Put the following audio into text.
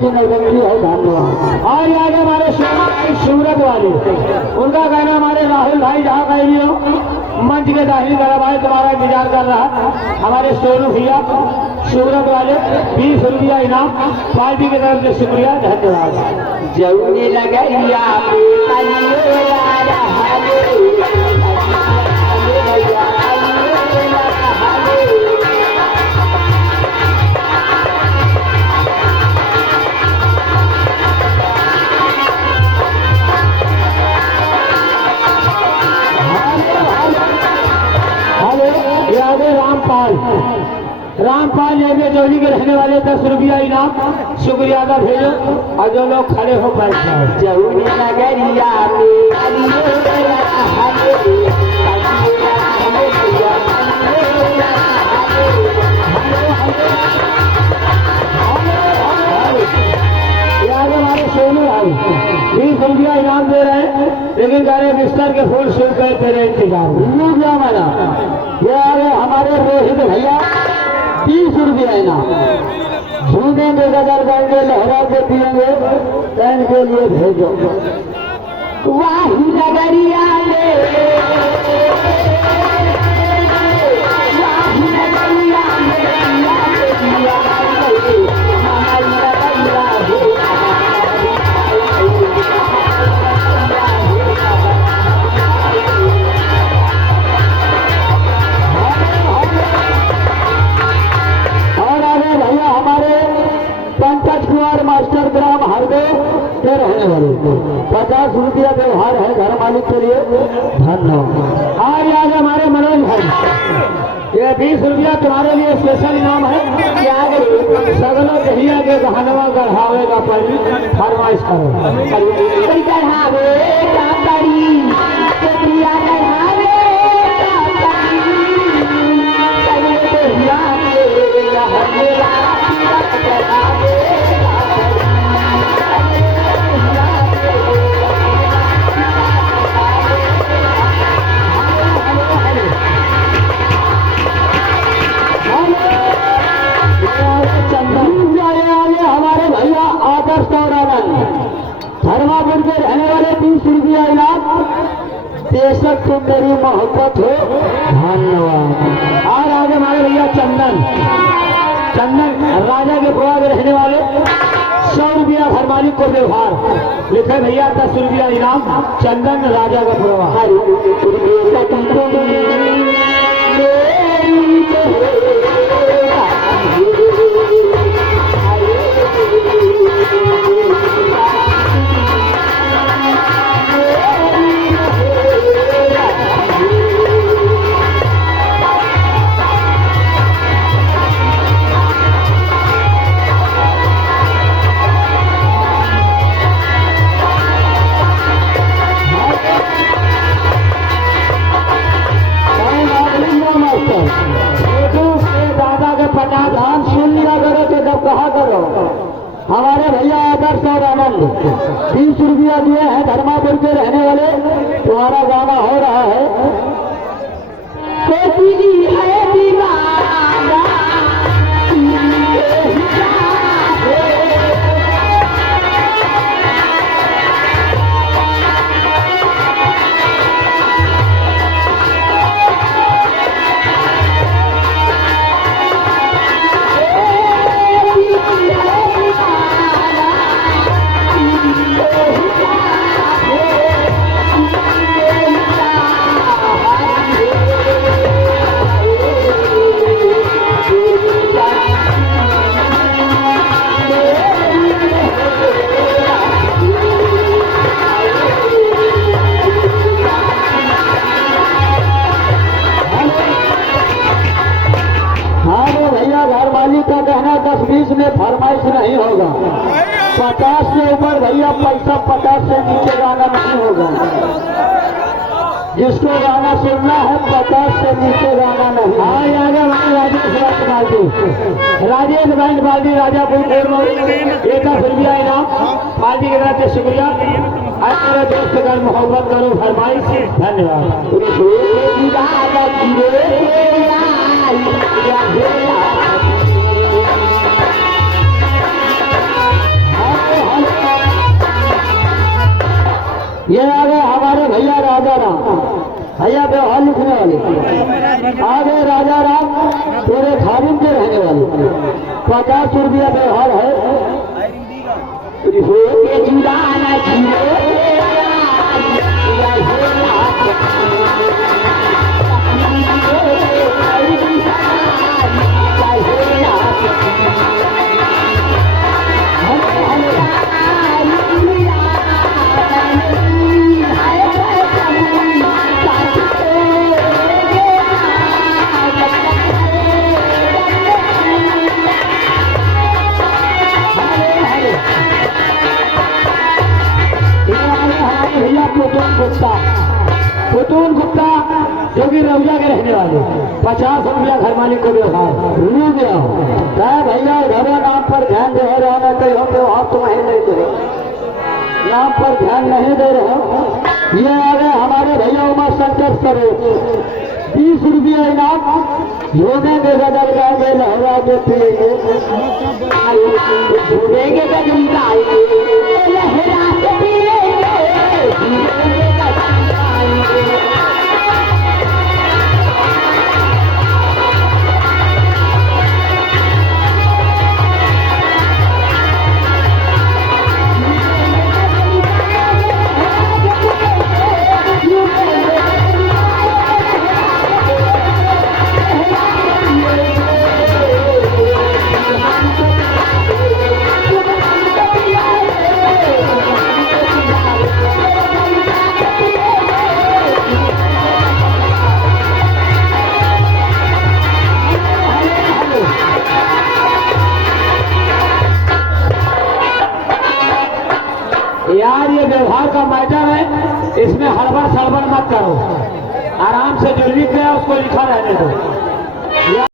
की नौकरी है। धन्यवाद। और ये आगे हमारे सूरत वाले, उनका गाना हमारे राहुल भाई जहाँ कह लियो मंच के दाखिल करा भाई, तुम्हारा इंतजार कर रहा है। हमारे सोनू भैया सूरत वाले 20 रुपया इनाम पार्टी की तरफ से, शुक्रिया, धन्यवाद। जौनी लगैया रामपाल ये भी जोड़ी के रहने वाले 10 रुपया इनाम, शुक्रिया का भेजो। और जो लोग खड़े हो बैठ जाओ। जौनी लगैया हमारे सोनू भाई 20 रुपया इनाम दे रहे हैं, लेकिन गाने बिस्तर के फूल सूख गए तेरे इंतजार में। क्या माना ये आगे हमारे रोहित भैया 30 रुपया इनाम, झूमेंगे गदर करेंगे लहरा के पियेंगे, टैन के लिए भेजो। वाही नगरिया मास्टर ग्राम हरदे के रहने वाले 50 रुपया व्यवहार है घर मालिक के लिए। धन्यवाद। आज हमारे मनोज भाई ये 20 रुपया तुम्हारे लिए स्पेशल इनाम है। क्या सगलो दहिया के गहनवा गढ़ावे का पहले फरमाइश करो। धर्मापुर के रहने वाले 30 रुपया इनाम, बेशक तुम मेरी मोहब्बत हो। धन्यवाद। और आगे हमारे भैया चंदन राजा के पुरा में रहने वाले 100 रुपया घर मालिक को व्यवहार लिखे भैया 10 रुपया इनाम, चंदन राजा का पुरा। हमारे भैया आदर्श और आनंद 30 रुपया दिए हैं, धर्मापुर के रहने वाले। तुम्हारा गाना हो रहा है। का कहना 10-20 में फरमाइश नहीं होगा। 50 से ऊपर भैया पैसा, 50 से नीचे गाना नहीं होगा। जिसको गाना सुनना है 50 से नीचे गाना नहीं। हाँ आगे हमारे राजेश बैंक बाल्टी राजापुर 10 रुपया इनाम पार्टी की तरफ से, शुक्रिया। मेरे दोस्त का मोहब्बत करो फरमाइश। धन्यवाद। ये आ गए हमारे भैया राजा राम, भैया व्यवहार लिखने वाले। आगे राजा राम तेरे खादिम के रहने वाले, 50 रुपया व्यवहार है। के जुड़ाना भैया पुतून गुप्ता जो कि रौजा के रहने वाले, 50 रुपया घर मालिक को व्यवहार रू गया हो। भैया घरों नाम पर ध्यान दे रहा ना, कहीं हम व्यवहार तुम्हें नहीं दे रहे, नाम पर ध्यान नहीं दे रहे। ये आ गए हमारे भैया उमा शंकर सरोज, 20 रुपया इनाम। झूमे के गदर गाएंगे, लहरा के पिएंगे, झूमेंगे कभी लहरा के पिएंगे। यार ये व्यवहार का मैटर है, इसमें हड़बड़ सड़बड़ मत करो, आराम से जो लिख गया उसको लिखा रहने दो।